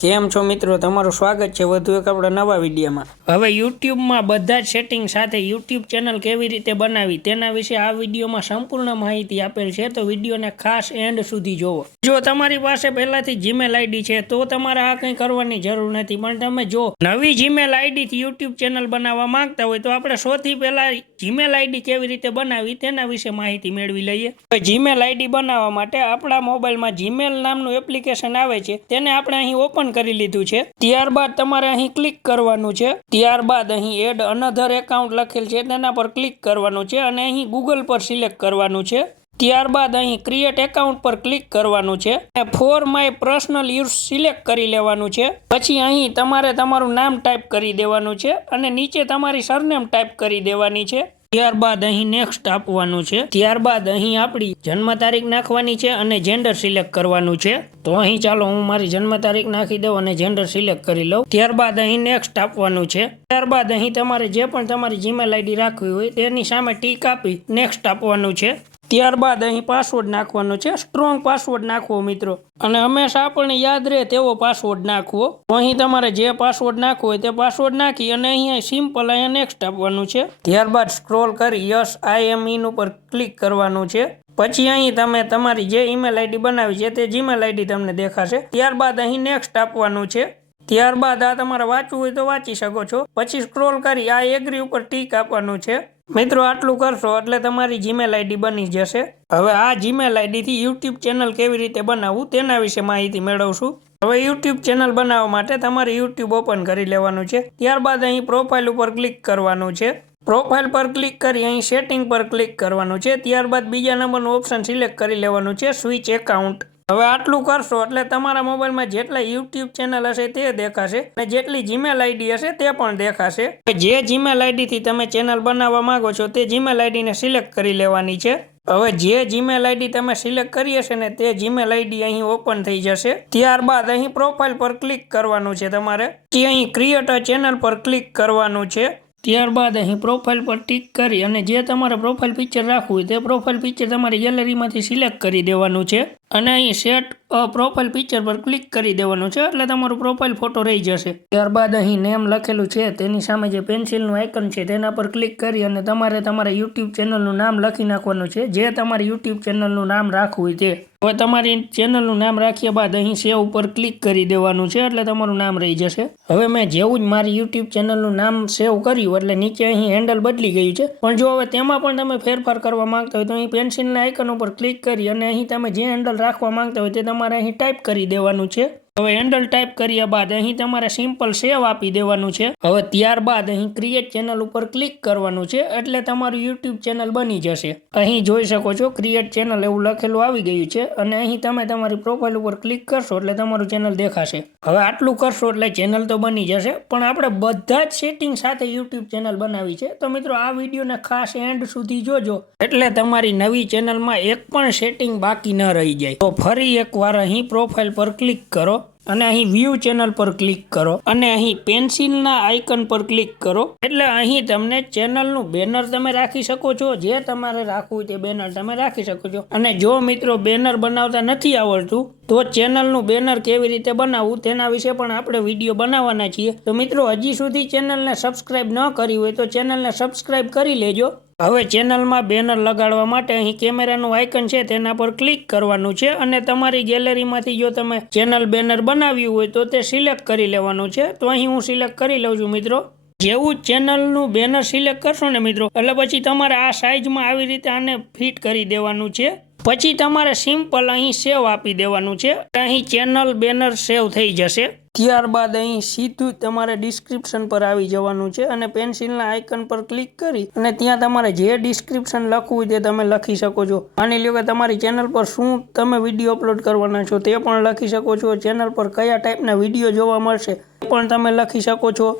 કેમ છો મિત્રો? તમારું સ્વાગત છે વધુ એક આપણા નવા વિડીયોમાં. હવે યુટ્યુબમાં બધા જ સેટિંગ સાથે યુટ્યુબ ચેનલ કેવી રીતે બનાવી તેના વિશે આ વિડીયોમાં સંપૂર્ણ માહિતી આપેલ છે, તો વિડીયોને ખાસ એન્ડ સુધી જોવો. જો તમારી પાસે પહેલાથી જીમેલ આઈડી છે, તો તમારે આ કંઈ કરવાની જરૂર નથી, પણ તમે જો નવી જીમેલ આઈડીથી યુટ્યુબ ચેનલ બનાવવા માંગતા હોય, તો આપણે સૌથી પહેલા જીમેલ આઈડી કેવી રીતે બનાવી તેના વિશે માહિતી મેળવી લઈએ. હવે જીમેલ આઈડી બનાવવા માટે આપણા મોબાઈલમાં જીમેલ નામનું એપ્લિકેશન આવે છે, તેને આપણે અહીં ઓપન કરી લીધું છે. ત્યારબાદ તમારે અહીં ક્લિક કરવાનું છે. ત્યારબાદ અહીં એડ અનધર એકાઉન્ટ લખેલ છે. તેના પર ક્લિક કરવાનું છે અને અહીં ગૂગલ પર સિલેક્ટ કરવાનું છે. ત્યારબાદ અહીં ક્રિએટ એકાઉન્ટ પર ક્લિક કરવાનું છે. અને for my personal use select કરી લેવાનું છે. પછી અહીં તમારે તમારું નામ ટાઈપ કરી દેવાનું છે અને નીચે તમારી સરનેમ ટાઈપ કરી દેવાની છે. ત્યારબાદ અહીં નેક્સ્ટ આપવાનું છે. ત્યારબાદ અહીં આપણી જન્મ તારીખ નાખવાની છે અને જેન્ડર સિલેક્ટ કરવાનું છે. તો અહીં ચાલો હું મારી જન્મ તારીખ નાખી દઉં અને જેન્ડર સિલેક્ટ કરી લઉં. ત્યારબાદ અહીં નેક્સ્ટ આપવાનું છે. ત્યારબાદ અહીં તમારે જે પણ તમારી જીમેલ આઈડી રાખવી હોય તેની સામે ટીક આપી નેક્સ્ટ આપવાનું છે. ત્યારબાદ અહીં પાસવર્ડ નાખવાનો છે. સ્ટ્રોંગ પાસવર્ડ નાખવો મિત્રો. અને હંમેશા આપણને યાદ રહે તેવો પાસવર્ડ નાખવો. અહીં તમારે જે પાસવર્ડ નાખવો હોય તે પાસવર્ડ નાખી અને અહીંયા સિમ્પલ અહીંયા નેક્સ્ટ આપવાનું છે. ત્યારબાદ સ્ક્રોલ કરી યસ આઈ એમ ઇન ઉપર ક્લિક કરવાનું છે. પછી અહીં તમે તમારી જે ઈમેલ આઈડી બનાવી છે તે જીમેલ આઈડી તમને દેખાશે. ત્યારબાદ અહીં નેક્સ્ટ આપવાનું છે. ત્યારબાદ આ તમારે વાંચવું હોય તો વાંચી શકો છો. પછી સ્ક્રોલ કરી આ એગ્રી ઉપર ટીક આપવાનું છે. મિત્રો, આટલું કરશો એટલે તમારી જીમેલ આઈડી બની જશે. હવે આ જીમેલ આઈડીથી યુટ્યુબ ચેનલ કેવી રીતે બનાવવું તેના વિશે માહિતી મેળવશું. હવે યુટ્યુબ ચેનલ બનાવવા માટે તમારે યુટ્યુબ ઓપન કરી લેવાનું છે. ત્યારબાદ અહીં પ્રોફાઇલ ઉપર ક્લિક કરવાનું છે. પ્રોફાઇલ પર ક્લિક કરી અહીં સેટિંગ પર ક્લિક કરવાનું છે. ત્યારબાદ બીજા નંબરનું ઓપ્શન સિલેક્ટ કરી લેવાનું છે. સ્વિચ એકાઉન્ટ હવે આટલું કરશો એટલે તમારા મોબાઈલમાં જેટલા યુટ્યુબ ચેનલ હશે તે દેખાશે અને જેટલી જીમેલ આઈડી હશે તે પણ દેખાશે. જે જીમેલ આઈડીથી તમે ચેનલ બનાવવા માંગો છો તે જીમેલ આઈડીને સિલેક્ટ કરી લેવાની છે. હવે જે જીમેલ આઈડી તમે સિલેક્ટ કરી હશે ને તે જીમેલ આઈડી અહીં ઓપન થઈ જશે. ત્યારબાદ અહીં પ્રોફાઇલ પર ક્લિક કરવાનું છે તમારે. જે અહીં ક્રિએટ ચેનલ પર ક્લિક કરવાનું છે. ત્યારબાદ અહીં પ્રોફાઇલ પર ટિક કરી અને જે તમારે પ્રોફાઇલ પિક્ચર રાખવું હોય તે પ્રોફાઇલ પિક્ચર તમારી ગેલેરીમાંથી સિલેક્ટ કરી દેવાનું છે. અને અહીં સેટ પ્રોફાઇલ પિક્ચર પર ક્લિક કરી દેવાનું છે એટલે તમારો પ્રોફાઇલ ફોટો રહી જશે. ત્યારબાદ અહીં નેમ લખેલું છે, તેની સામે જે પેન્સિલનું આઇકન છે તેના પર ક્લિક કરી અને તમારે તમારા યુટ્યુબ ચેનલનું નામ લખી નાખવાનું છે, જે તમારી યુટ્યુબ ચેનલનું નામ રાખવું હોય તે. હવે તમારી ચેનલનું નામ રાખ્યા બાદ અહીં સેવ ઉપર ક્લિક કરી દેવાનું છે એટલે તમારું નામ રહી જશે. હવે મેં જેવું જ મારી યુટ્યુબ ચેનલનું નામ સેવ કર્યું એટલે નીચે અહીં હેન્ડલ બદલી ગયું છે. પણ જો હવે તેમાં પણ તમે ફેરફાર કરવા માંગતા હોય તો અહીં પેન્સિલના આઇકન ઉપર ક્લિક કરી અને અહીં તમે જે હેન્ડલ રાખવા માંગતા હોય તે તમારે અહીં ટાઈપ કરી દેવાનું છે. હવે હેન્ડલ ટાઈપ કર્યા બાદ અહીં તમારે સિમ્પલ સેવ આપી દેવાનું છે. હવે ત્યારબાદ અહીં ક્રિએટ ચેનલ ઉપર ક્લિક કરવાનું છે એટલે તમારું યુટ્યુબ ચેનલ બની જશે. અહીં જોઈ શકો છો ક્રિએટ ચેનલ એવું લખેલું આવી ગયું છે અને અહીં તમે તમારી પ્રોફાઇલ ઉપર ક્લિક કરશો એટલે તમારું ચેનલ દેખાશે. હવે આટલું કરશો એટલે ચેનલ તો બની જશે, પણ આપણે બધા જ સેટિંગ સાથે યુટ્યુબ ચેનલ બનાવી છે. તો મિત્રો, આ વિડીયોને ખાસ એન્ડ સુધી જોજો એટલે તમારી નવી ચેનલમાં એક પણ સેટિંગ બાકી ન રહી જાય. તો ફરી એકવાર અહીં પ્રોફાઇલ પર ક્લિક કરો. અને અહીં વ્યૂ ચેનલ પર ક્લિક કરો અને અહીં પેન્સિલના આઇકન પર ક્લિક કરો. એટલે અહીં તમને ચેનલનું બેનર તમે રાખી શકો છો. જે તમારે રાખવું તે બેનર તમે રાખી શકો છો. અને જો મિત્રો બેનર બનાવતા નથી આવડતું તો ચેનલનું બેનર કેવી રીતે બનાવવું તેના વિશે પણ આપણે વીડિયો બનાવવાના છીએ. તો મિત્રો, હજી સુધી ચેનલને સબસ્ક્રાઇબ ન કરી હોય તો ચેનલને સબસ્ક્રાઇબ કરી લેજો. હવે ચેનલમાં બેનર લગાડવા માટે અહીં કેમેરાનું આઇકન છે, તેના પર ક્લિક કરવાનું છે અને તમારી ગેલેરીમાંથી જો તમે ચેનલ બેનર બનાવ્યું હોય તો તે સિલેક્ટ કરી લેવાનું છે. તો અહીં હું સિલેક્ટ કરી લઉં છું મિત્રો. જેવું ચેનલનું બેનર સિલેક્ટ કરશો ને મિત્રો, એટલે પછી તમારે આ સાઇઝમાં આવી રીતે આને ફિટ કરી દેવાનું છે. પછી તમારે સિમ્પલ અહીં સેવ આપી દેવાનું છે. અહીં ચેનલ બેનર સેવ થઈ જશે. ત્યારબાદ અહીં સીધું તમારે ડિસ્ક્રિપ્શન પર આવી જવાનું છે અને પેન્સિલના આઇકન પર ક્લિક કરી અને ત્યાં તમારે જે ડિસ્ક્રિપ્શન લખવું તે તમે લખી શકો છો. માની લો કે તમારી ચેનલ પર શું તમે વીડિયો અપલોડ કરવાના છો તે પણ લખી શકો છો. ચેનલ પર કયા ટાઈપના વીડિયો જોવા મળશે પણ તમે લખી શકો છો.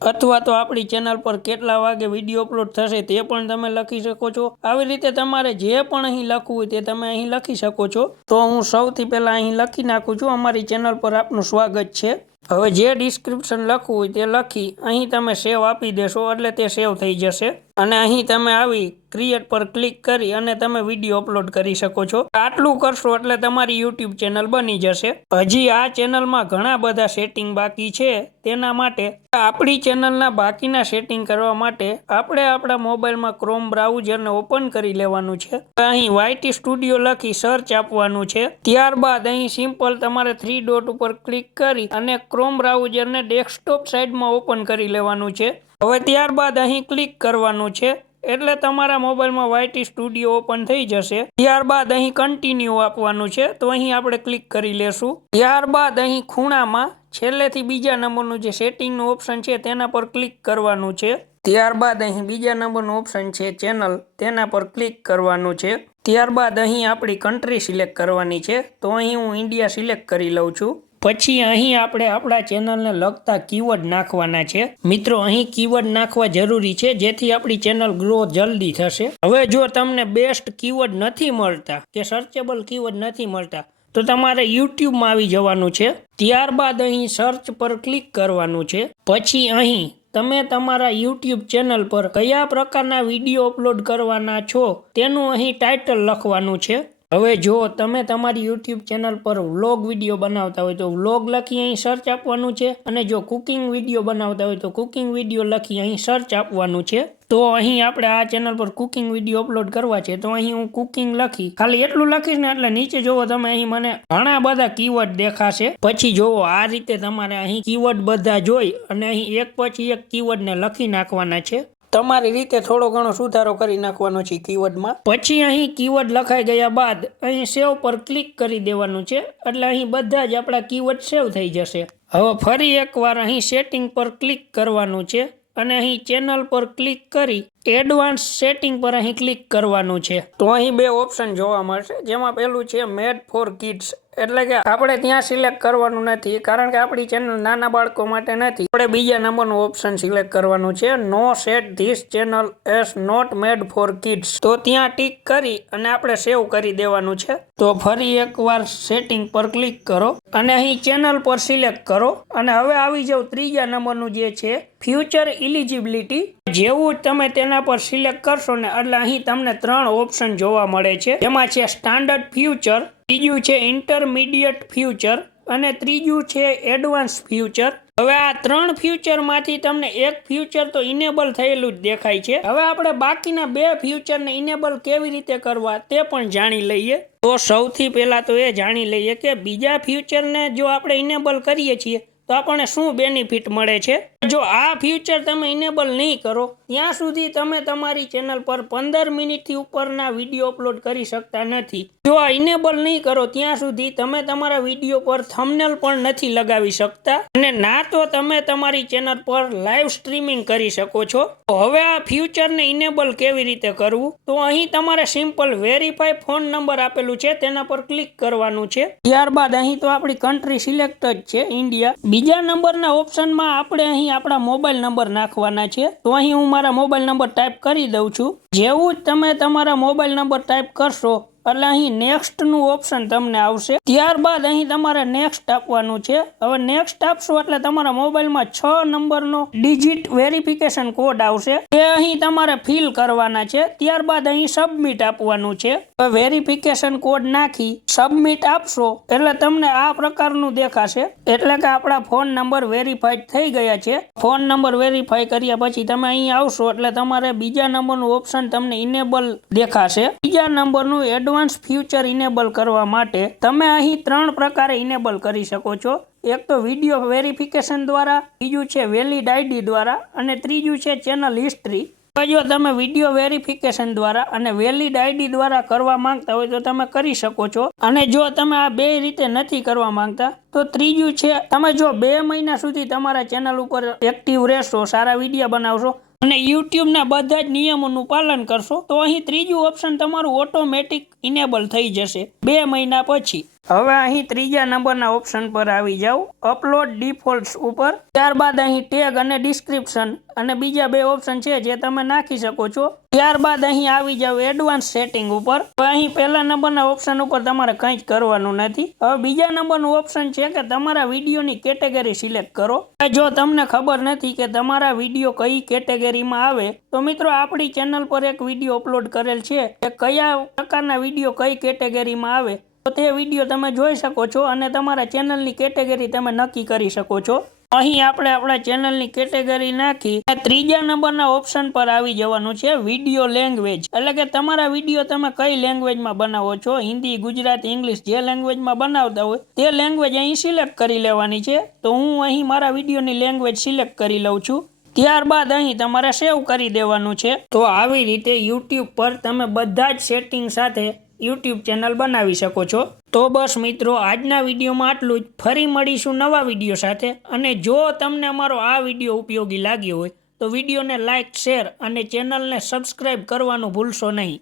અથવા તો આપણી ચેનલ પર કેટલા વાગે વીડિયો અપલોડ થશે તે પણ તમે લખી શકો છો. આવી રીતે તમારે જે પણ અહીં લખવું હોય તે તમે અહીં લખી શકો છો. તો હું સૌથી પહેલાં અહીં લખી નાખું છું. અમારી ચેનલ પર આપનું સ્વાગત છે. હવે જે ડિસ્ક્રિપ્શન લખવું હોય તે લખી અહીં તમે સેવ આપી દેશો એટલે તે સેવ થઈ જશે. અને અહીં તમે આવી ક્રિએટ પર ક્લિક કરી અને તમે વીડિયો અપલોડ કરી શકો છો. આટલું કરશો એટલે તમારી યુટ્યુબ ચેનલ બની જશે. હજી આ ચેનલમાં ઘણા બધા સેટિંગ બાકી છે. તેના માટે આપણી ચેનલના બાકીના સેટિંગ કરવા માટે આપણે આપણા મોબાઈલમાં ક્રોમ બ્રાઉઝરને ઓપન કરી લેવાનું છે. અહીં વાયટી સ્ટુડિયો લખી સર્ચ આપવાનું છે. ત્યારબાદ અહીં સિમ્પલ તમારે થ્રી ડોટ ઉપર ક્લિક કરી અને ક્રોમ બ્રાઉઝરને ડેસ્કટોપ સાઈડમાં ઓપન કરી લેવાનું છે. હવે ત્યારબાદ અહીં ક્લિક કરવાનું છે, એટલે તમારા મોબાઈલમાં વાયટી સ્ટુડિયો ઓપન થઈ જશે. ત્યારબાદ અહીં કન્ટિન્યુ આપવાનું છે, તો અહીં આપણે ક્લિક કરી લેશું. ત્યારબાદ અહીં ખૂણામાં છેલ્લેથી બીજા નંબરનું જે સેટિંગનું ઓપ્શન છે, તેના પર ક્લિક કરવાનું છે. ત્યારબાદ અહીં બીજા નંબરનું ઓપ્શન છે, ચેનલ, તેના પર ક્લિક કરવાનું છે. ત્યારબાદ અહીં આપણી કન્ટ્રી સિલેક્ટ કરવાની છે, તો અહીં હું ઇન્ડિયા સિલેક્ટ કરી લઉં છું. પછી અહીં આપણે આપણા ચેનલને લગતા કીવર્ડ નાખવાના છે. મિત્રો, અહીં કીવર્ડ નાખવા જરૂરી છે, જેથી આપણી ચેનલ ગ્રો જલ્દી થશે. હવે જો તમને બેસ્ટ કીવર્ડ નથી મળતા, કે સર્ચેબલ કીવર્ડ નથી મળતા, તો તમારે યુટ્યુબમાં આવી જવાનું છે. ત્યારબાદ અહીં સર્ચ પર ક્લિક કરવાનું છે. પછી અહીં તમે તમારા યુટ્યુબ ચેનલ પર કયા પ્રકારના વીડિયો અપલોડ કરવાના છો, તેનું અહીં ટાઇટલ લખવાનું છે. હવે જો તમે તમારી યુટ્યુબ ચેનલ પર વ્લોગ વીડિયો બનાવતા હોય તો વ્લોગ લખી અહીં સર્ચ આપવાનું છે અને જો કુકિંગ વીડિયો બનાવતા હોય તો કુકિંગ વીડિયો લખી અહીં સર્ચ આપવાનું છે. તો અહીં આપણે આ ચેનલ પર કુકિંગ વીડિયો અપલોડ કરવા છે. તો અહીં હું કુકિંગ લખી, ખાલી એટલું લખીશ ને એટલે નીચે જોવો તમે, અહીં મને ઘણા બધા કીવર્ડ દેખાશે. પછી જોવો, આ રીતે તમારે અહીં કીવર્ડ બધા જોઈ અને અહીં એક પછી એક કીવર્ડને લખી નાખવાના છે. તમારી રીતે થોડો ઘણો સુધારો કરી નાખવાનો છે કીવર્ડમાં. પછી અહીં કીવર્ડ લખાઈ ગયા બાદ અહીં સેવ પર ક્લિક કરી દેવાનું છે. એટલે અહીં બધા જ આપણા કીવર્ડ સેવ થઈ જશે. હવે ફરી એકવાર અહીં સેટિંગ પર ક્લિક કરવાનું છે અને અહીં ચેનલ પર ક્લિક કરી એડવાન્સ સેટિંગ પર અહીં ક્લિક કરવાનું છે. તો અહીં બે ઓપ્શન જોવા મળશે. જેમાં પેલું છે મેડ ફોર કિડ્સ. એટલે કે આપણે ત્યાં સિલેક્ટ કરવાનું નથી, કારણ કે આપણી ચેનલ નાના બાળકો માટે નથી. આપણે બીજા નંબરનું ઓપ્શન સિલેક્ટ કરવાનું છે. No set this channel as not made for kids. તો ત્યાં ટીક કરી અને આપણે સેવ કરી દેવાનું છે. તો ફરી એકવાર સેટિંગ પર ક્લિક કરો અને અહીં ચેનલ પર સિલેક્ટ કરો. અને હવે આવી જાવ ત્રીજા નંબરનું જે છે, ફ્યુચર ઇલિજિબિલિટી જેવું તમે તેના પર સિલેક્ટ કરશો ને એટલે અહીં તમને ત્રણ ઓપ્શન જોવા મળે છે. જેમાં છે સ્ટાન્ડર્ડ ફ્યુચર બીજું છે ઇન્ટરમીડિયેટ ફ્યુચર અને ત્રીજું છે એડવાન્સ ફ્યુચર હવે આ ત્રણ ફ્યુચરમાંથી તમને એક ફ્યુચર તો ઇનેબલ થયેલું જ દેખાય છે. હવે આપણે બાકીના બે ફ્યુચરને ઇનેબલ કેવી રીતે કરવા તે પણ જાણી લઈએ. તો સૌથી પહેલાં તો એ જાણી લઈએ કે બીજા ફ્યુચરને જો આપણે ઇનેબલ કરીએ છીએ તો આપણને શું બેનિફિટ મળે છે? જો આ ફ્યુચર તમે ઇનેબલ નહીં કરો, ત્યાં સુધી તમે તમારી ચેનલ પર પંદર મિનિટથી ઉપરના વીડિયો અપલોડ કરી શકતા નથી. જો આ ઇનેબલ નહીં કરો, ત્યાં સુધી તમે તમારા વીડિયો પર થમનેલ પણ નથી લગાવી શકતા અને ના તો તમે તમારી ચેનલ પર લાઈવ સ્ટ્રીમિંગ કરી શકો છો. તો હવે આ ફ્યુચરને ઇનેબલ કેવી રીતે કરવું? તો અહીં તમારે સિમ્પલ વેરીફાઈ ફોન નંબર આપેલું છે, તેના પર ક્લિક કરવાનું છે. ત્યારબાદ અહીં તો આપણી કન્ટ્રી સિલેક્ટ જ છે ઇન્ડિયા બીજા નંબરના ઓપ્શનમાં આપણે અહીં આપણા મોબાઈલ નંબર નાખવાના છે. તો અહીં હું મારા મોબાઈલ નંબર ટાઈપ કરી દઉં છું. જેવું જ તમે તમારા મોબાઈલ નંબર ટાઈપ કરશો એટલે અહીં નેક્સ્ટનું ઓપ્શન તમને આવશે. ત્યારબાદ અહીં તમારે નેક્સ્ટ આપવાનું છે. હવે નેક્સ્ટ આપશો એટલે તમારા મોબાઈલમાં છ નંબરનો ડિજિટ વેરિફિકેશન કોડ આવશે. તે અહીં તમારે ફિલ કરવાના છે. ત્યારબાદ અહીં સબમિટ આપવાનું છે. વેરિફિકેશન કોડ નાખી સબમિટ આપશો એટલે તમને આ પ્રકારનું દેખાશે. એટલે કે આપણા ફોન નંબર વેરીફાઈડ થઈ ગયા છે. ફોન નંબર વેરીફાઈ કર્યા પછી તમે અહીં આવશો એટલે તમારે બીજા નંબરનું ઓપ્શન તમને ઇનેબલ દેખાશે. બીજા નંબરનું એડવાન્સ ફ્યુચર ઇનેબલ કરવા માટે તમે અહીં ત્રણ પ્રકારે ઇનેબલ કરી શકો છો. એક તો વીડિયો વેરિફિકેશન દ્વારા, બીજું છે વેલિડ આઈડી દ્વારા અને ત્રીજું છે ચેનલ હિસ્ટ્રી. જો તમે વીડિયો વેરિફિકેશન દ્વારા અને વેલિડ આઈડી દ્વારા કરવા માંગતા હોય તો તમે કરી શકો છો. અને જો તમે આ બે રીતે નથી કરવા માંગતા તો ત્રીજું છે, તમે જો બે મહિના સુધી તમારા ચેનલ ઉપર એક્ટિવ રહેશો, સારા વિડીયા બનાવશો અને યુટ્યુબના બધા જ નિયમોનું પાલન કરશો, તો અહીં ત્રીજું ઓપ્શન તમારું ઓટોમેટિક ઇનેબલ થઈ જશે બે મહિના પછી. હવે અહીં ત્રીજા નંબરના ઓપ્શન પર આવી જાઓ અપલોડ ડિફોલ્ટ્સ ઉપર. ત્યારબાદ અહીં ટેગ અને ડિસ્ક્રિપ્શન અને બીજા બે ઓપ્શન છે જે તમે નાખી શકો છો. ત્યારબાદ અહીં આવી જાવ એડવાન્સ સેટિંગ ઉપર. અહીં પહેલા નંબરના ઓપ્શન ઉપર તમારે કંઈ જ કરવાનું નથી. હવે બીજા નંબરનું ઓપ્શન છે કે તમારા વિડીયોની કેટેગરી સિલેક્ટ કરો. જો તમને ખબર નથી કે તમારા વીડિયો કઈ કેટેગરીમાં આવે, તો મિત્રો આપણી ચેનલ પર એક વીડિયો અપલોડ કરેલ છે કે કયા પ્રકારના વીડિયો કઈ કેટેગરીમાં આવે, તો તે વીડિયો તમે જોઈ શકો છો અને તમારા ચેનલની કેટેગરી તમે નક્કી કરી શકો છો. અહીં આપણે આપણા ચેનલની કેટેગરી નાખી ત્રીજા નંબરના ઓપ્શન પર આવી જવાનું છે વીડિયો લેંગ્વેજ. એટલે કે તમારા વીડિયો તમે કઈ લેંગ્વેજમાં બનાવો છો? હિન્દી, ગુજરાતી, ઇંગ્લિશ જે લેંગ્વેજમાં બનાવતા હોય તે લેંગ્વેજ અહીં સિલેક્ટ કરી લેવાની છે. તો હું અહીં મારા વિડીયોની લેંગ્વેજ સિલેક્ટ કરી લઉં છું. ત્યારબાદ અહીં તમારે સેવ કરી દેવાનું છે. તો આવી રીતે યુટ્યુબ પર તમે બધા જ સેટિંગ સાથે યુટ્યુબ ચેનલ બનાવી શકો છો. તો બસ મિત્રો, આજના વિડીયોમાં આટલું જ. ફરી મળીશું નવા વીડિયો સાથે. અને જો તમને અમારો આ વીડિયો ઉપયોગી લાગ્યો હોય, તો વિડીયોને લાઇક શેર અને ચેનલને સબસ્ક્રાઈબ કરવાનું ભૂલશો નહીં.